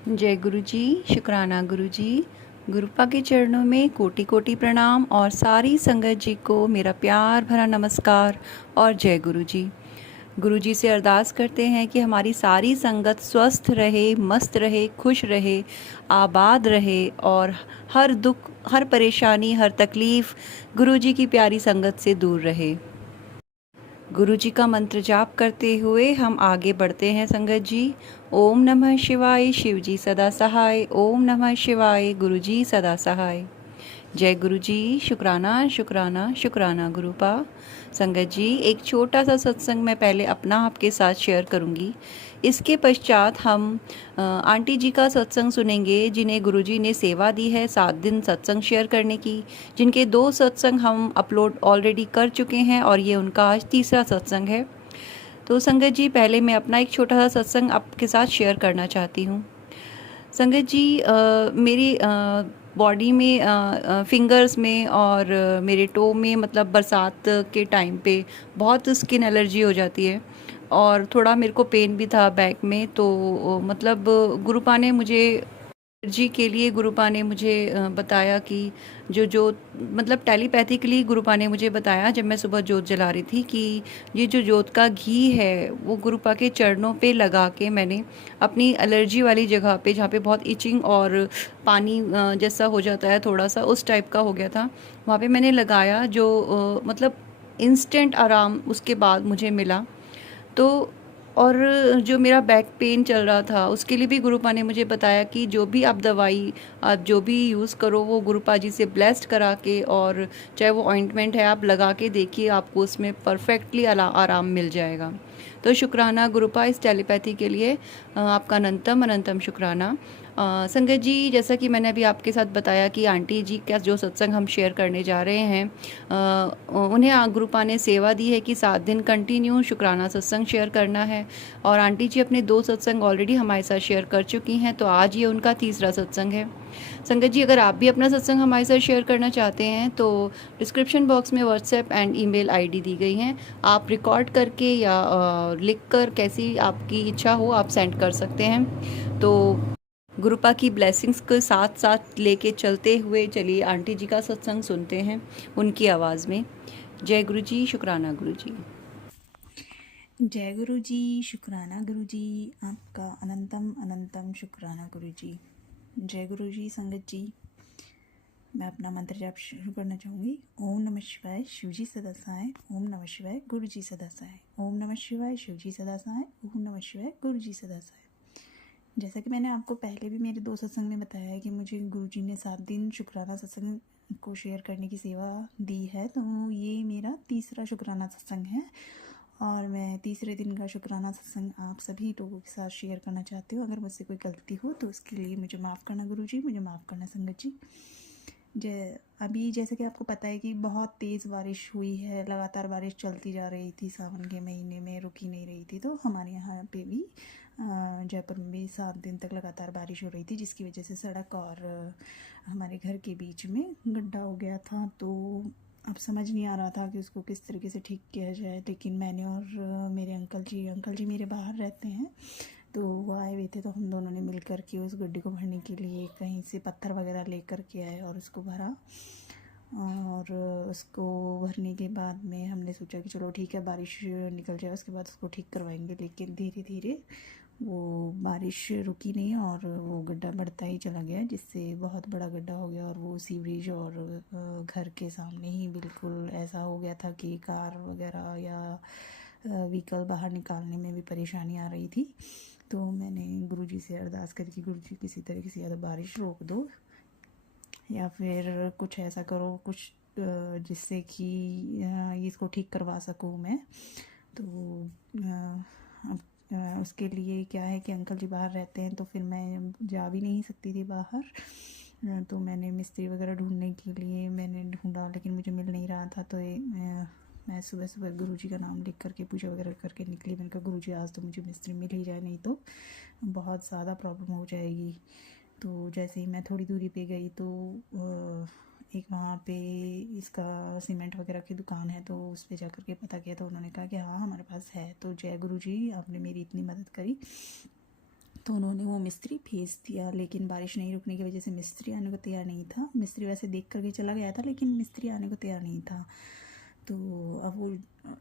जय गुरु जी। शुक्राना गुरु जी। गुरुपा के चरणों में कोटि कोटि प्रणाम और सारी संगत जी को मेरा प्यार भरा नमस्कार और जय गुरु जी। गुरु जी से अरदास करते हैं कि हमारी सारी संगत स्वस्थ रहे, मस्त रहे, खुश रहे, आबाद रहे और हर दुख, हर परेशानी, हर तकलीफ़ गुरु जी की प्यारी संगत से दूर रहे। गुरु जी का मंत्र जाप करते हुए हम आगे बढ़ते हैं संगत जी। ओम नमः शिवाय, शिव जी सदा सहाय। ओम नमः शिवाय, गुरु जी सदा सहाय। जय गुरु जी। शुक्राना शुक्राना शुक्राना गुरुपा। संगत जी, एक छोटा सा सत्संग मैं पहले अपना आपके साथ शेयर करूंगी। इसके पश्चात हम आंटी जी का सत्संग सुनेंगे, जिन्हें गुरुजी ने सेवा दी है 7 दिन सत्संग शेयर करने की, जिनके 2 सत्संग हम अपलोड ऑलरेडी कर चुके हैं और ये उनका आज तीसरा सत्संग है। तो संगत जी, पहले मैं अपना एक छोटा सा सत्संग आपके साथ शेयर करना चाहती हूँ। संगत जी, मेरी बॉडी में, फिंगर्स में और मेरे टो में, मतलब बरसात के टाइम पे बहुत स्किन एलर्जी हो जाती है और थोड़ा मेरे को पेन भी था बैक में। तो मतलब गुरुपा ने मुझे जी के लिए गुरुपा ने मुझे बताया कि जो मतलब टेलीपैथिकली गुरुपा ने मुझे बताया जब मैं सुबह जोत जला रही थी कि ये जो जोत का घी है वो गुरुपा के चरणों पे लगा के मैंने अपनी एलर्जी वाली जगह पे, जहाँ पे बहुत इचिंग और पानी जैसा हो जाता है, थोड़ा सा उस टाइप का हो गया था, वहाँ पे मैंने लगाया। जो मतलब इंस्टेंट आराम उसके बाद मुझे मिला। तो और जो मेरा बैक पेन चल रहा था उसके लिए भी गुरुपा ने मुझे बताया कि जो भी आप दवाई, आप जो भी यूज़ करो वो गुरुपा जी से ब्लेस्ड करा के, और चाहे वो ऑइंटमेंट है आप लगा के देखिए, आपको उसमें परफेक्टली आराम मिल जाएगा। तो शुक्राना गुरुपा इस टेलीपैथी के लिए, आपका अनंतम अनंतम शुक्राना। संगत जी, जैसा कि मैंने अभी आपके साथ बताया कि आंटी जी का जो सत्संग हम शेयर करने जा रहे हैं, उन्हें गुरुपा ने सेवा दी है कि 7 दिन कंटिन्यू शुक्राना सत्संग शेयर करना है। और आंटी जी अपने 2 सत्संग ऑलरेडी हमारे साथ शेयर कर चुकी हैं, तो आज ये उनका तीसरा सत्संग है। संगत जी, अगर आप भी अपना सत्संग हमारे साथ शेयर करना चाहते हैं तो डिस्क्रिप्शन बॉक्स में व्हाट्सएप एंड ईमेल आईडी दी गई हैं। आप रिकॉर्ड करके या लिख कर, कैसी आपकी इच्छा हो, आप सेंड कर सकते हैं। तो गुरुपा की ब्लेसिंग्स के साथ साथ लेके चलते हुए चलिए आंटी जी का सत्संग सुनते हैं उनकी आवाज़ में। जय गुरु जी। शुक्राना गुरु जी। जय गुरु जी। शुक्राना गुरु जी। आपका अनंतम अनंतम शुक्राना गुरु जी। जय गुरु जी। संगत जी, मैं अपना मंत्र जाप शुरू करना चाहूँगी। ओम नमः शिवाय, शिव जी सदा सहाय। ओम नमः शिवाय, गुरु जी सदा सहाय। ओम नमः शिवाय, शिव जी सदा सहाय। ओम नमः शिवाय, गुरु जी सदा सहाय। जैसा कि मैंने आपको पहले भी मेरे 2 सत्संग में बताया है कि मुझे गुरु जी ने 7 दिन शुक्राना सत्संग को शेयर करने की सेवा दी है, तो ये मेरा तीसरा शुक्राना सत्संग है और मैं तीसरे दिन का शुक्राना सत्संग आप सभी लोगों के साथ शेयर करना चाहती हूँ। अगर मुझसे कोई गलती हो तो उसके लिए मुझे माफ़ करना गुरु जी, मुझे माफ़ करना संगत जी। अभी जैसे कि आपको पता है कि बहुत तेज़ बारिश हुई है, लगातार बारिश चलती जा रही थी, सावन के महीने में रुकी नहीं रही थी। तो हमारे यहाँ पे भी जयपुर में भी 7 दिन तक लगातार बारिश हो रही थी, जिसकी वजह से सड़क और हमारे घर के बीच में गड्ढा हो गया था। तो अब समझ नहीं आ रहा था कि उसको किस तरीके से ठीक किया जाए, लेकिन मैंने और मेरे अंकल जी मेरे बाहर रहते हैं, तो वो आए हुए थे, तो हम दोनों ने मिल कर के उस गड्ढे को भरने के लिए कहीं से पत्थर वगैरह ले कर के आए और उसको भरा। और उसको भरने के बाद में हमने सोचा कि चलो ठीक है, बारिश निकल जाए उसके बाद उसको ठीक करवाएंगे, लेकिन धीरे धीरे वो बारिश रुकी नहीं और वो गड्ढा बढ़ता ही चला गया, जिससे बहुत बड़ा गड्ढा हो गया और वो सीवरेज और घर के सामने ही बिल्कुल ऐसा हो गया था कि कार वगैरह या व्हीकल बाहर निकालने में भी परेशानी आ रही थी। तो मैंने गुरुजी से अरदास करी कि गुरुजी किसी तरीके से या तो बारिश रोक दो या फिर कुछ ऐसा करो, कुछ जिससे कि इसको ठीक करवा सकूँ मैं। तो अब उसके लिए क्या है कि अंकल जी बाहर रहते हैं, तो फिर मैं जा भी नहीं सकती थी बाहर। तो मैंने मिस्त्री वगैरह ढूंढने के लिए मैंने ढूंढा, लेकिन मुझे मिल नहीं रहा था। तो मैं सुबह सुबह गुरुजी का नाम लिख करके पूजा वगैरह करके निकली। मैंने कहा गुरुजी आज तो मुझे मिस्त्री मिल ही जाए, नहीं तो बहुत ज़्यादा प्रॉब्लम हो जाएगी। तो जैसे ही मैं थोड़ी दूरी पे गई तो एक वहाँ पे इसका सीमेंट वगैरह की दुकान है, तो उस पर जा कर के पता किया तो उन्होंने कहा कि हाँ हमारे पास है। तो जय गुरु जी, आपने मेरी इतनी मदद करी। तो उन्होंने वो मिस्त्री भेज दिया, लेकिन बारिश नहीं रुकने की वजह से मिस्त्री आने को तैयार नहीं था। मिस्त्री वैसे देख करके चला गया था, लेकिन मिस्त्री आने को तैयार नहीं था। तो अब वो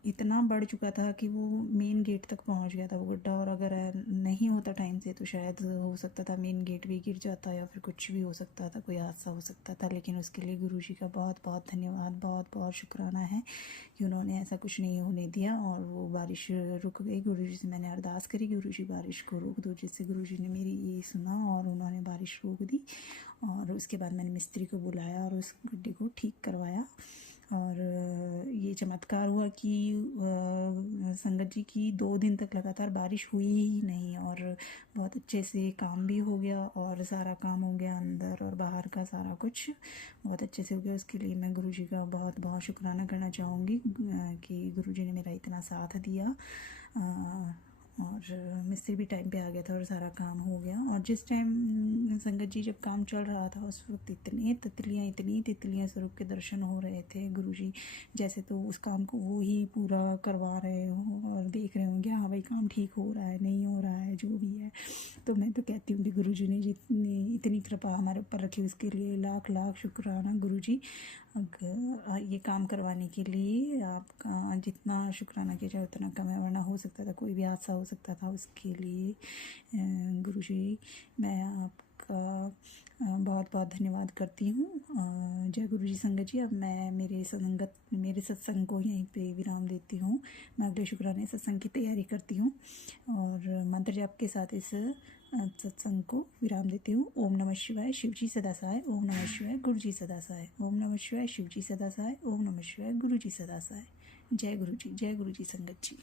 इतना बढ़ चुका था कि वो मेन गेट तक पहुंच गया था वो गड्ढा, और अगर नहीं होता टाइम से तो शायद हो सकता था मेन गेट भी गिर जाता या फिर कुछ भी हो सकता था, कोई हादसा हो सकता था। लेकिन उसके लिए गुरुजी का बहुत बहुत धन्यवाद, बहुत बहुत शुक्राना है कि उन्होंने ऐसा कुछ नहीं होने दिया और वो बारिश रुक गई। गुरुजी से मैंने अरदास करी, गुरुजी बारिश को रोक दो, जिससे गुरुजी ने मेरी ये सुना और उन्होंने बारिश रोक दी। और उसके बाद मैंने मिस्त्री को बुलाया और उस गड्ढे को ठीक करवाया। और ये चमत्कार हुआ कि संगत जी की 2 दिन तक लगातार बारिश हुई ही नहीं, और बहुत अच्छे से काम भी हो गया और सारा काम हो गया, अंदर और बाहर का सारा कुछ बहुत अच्छे से हो गया। उसके लिए मैं गुरुजी का बहुत बहुत शुक्राना करना चाहूँगी कि गुरुजी ने मेरा इतना साथ दिया। और मिस्त्री भी टाइम पे आ गया था और सारा काम हो गया। और जिस टाइम संगत जी जब काम चल रहा था उस वक्त इतनी तितलियाँ स्वरूप के दर्शन हो रहे थे। गुरुजी जैसे तो उस काम को वो ही पूरा करवा रहे हो और देख रहे होंगे हाँ भाई काम ठीक हो रहा है नहीं हो रहा है जो भी है। तो मैं तो कहती हूँ कि गुरुजी ने जितनी इतनी कृपा हमारे ऊपर रखी उसके लिए लाख लाख शुक्राना गुरुजी। ये काम करवाने के लिए आपका जितना शुक्राना किया जाए उतना कम है, वरना हो सकता था कोई भी हादसा हो सकता था। उसके लिए गुरुजी मैं आपका बहुत बहुत धन्यवाद करती हूँ। जय गुरुजी संगत जी। अब मैं मेरे सत्संग को यहीं पे विराम देती हूँ। मैं अगले शुक्राने सत्संग की तैयारी करती हूँ और मंत्र जाप के साथ इस सत्संग को विराम देती हूँ। ओम नमः शिवाय, शिवजी सदा सहाय। ओम नमः शिवाय, गुरुजी सदा सहाय। ओम नमः शिवाय, शिवजी सदा सहाय। ओम नमः शिवाय, गुरुजी सदा सहाय। जय गुरुजी संगत जी।